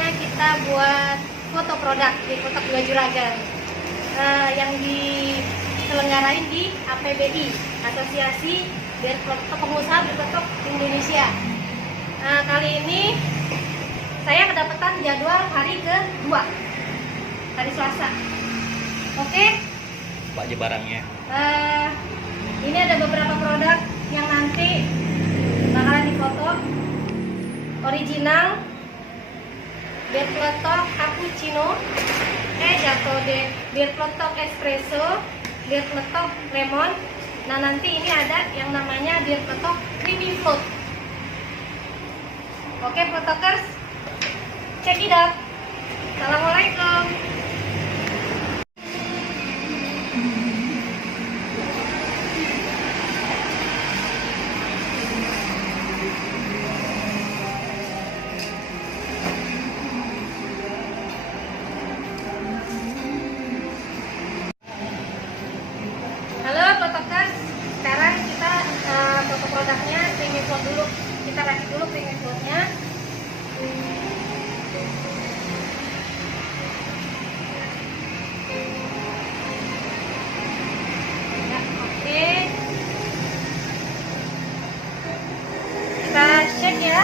saatnya kita buat foto produk di Kotak Dua Juragan yang diselenggarain di APBI, Asosiasi Pengusaha Berketok Indonesia. Kali ini saya kedapatan jadwal hari kedua, hari Selasa. Oke. Pak aja barangnya. Ini ada beberapa produk yang nanti bakalan difoto. Original bir peletok cappuccino, jatuh deh bir peletok espresso, bir peletok lemon. Nah nanti ini ada yang namanya bir peletok creamy float. Oke pelotokers, check it out. Assalamualaikum. Sekarang kita foto produknya creamy float dulu. Kita rakit dulu creamy floatnya. Ya, oke. Kita shake ya.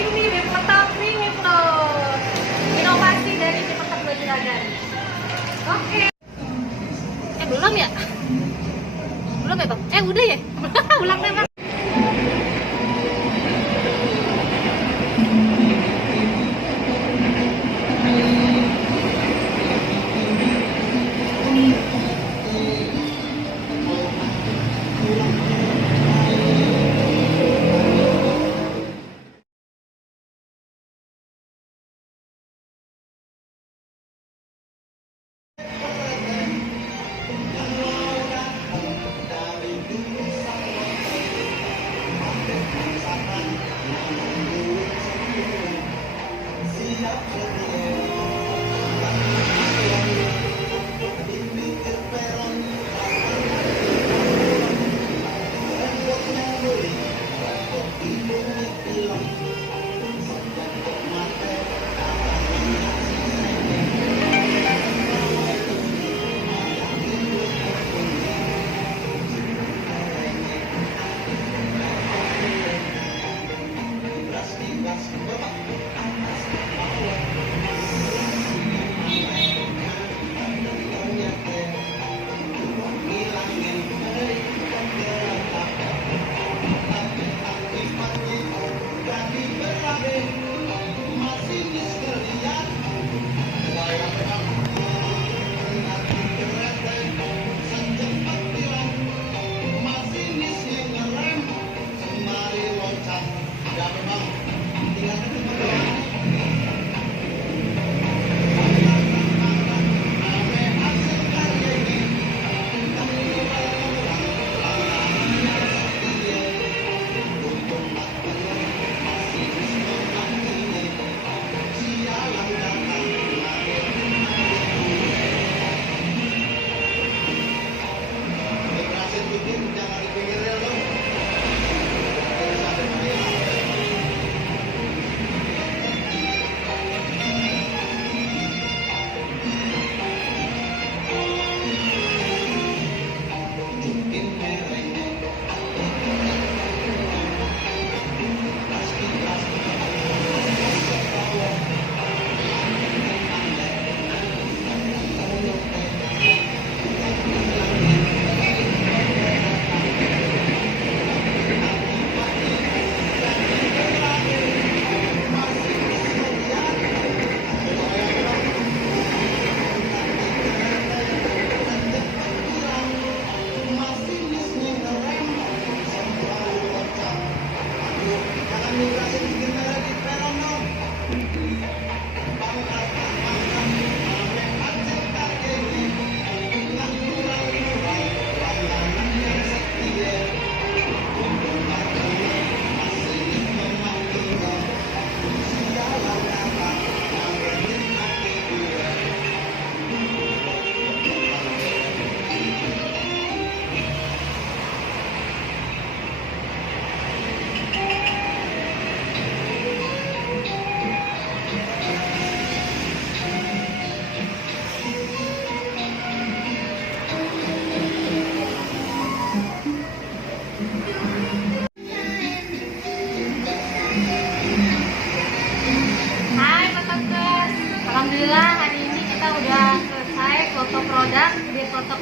Ini Kotak creamy float, inovasi dari Kotak Dua Juragan. Oke. Belum ya? Belum ya bang? Udah ya? Ulang deh bang.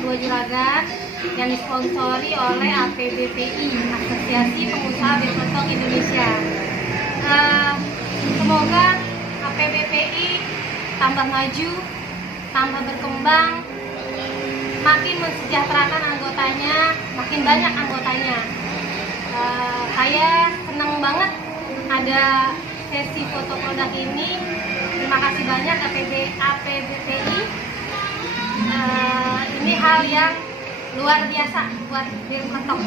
Dua Juragan yang disponsori oleh APBPI, Asosiasi Pengusaha Berpotong Indonesia. Semoga APBPI tambah maju, tambah berkembang, makin mensejahterakan anggotanya, makin banyak anggotanya. Saya senang banget ada sesi foto produk ini. Terima kasih banyak APBPI. Ini hal yang luar biasa buat Berpotong.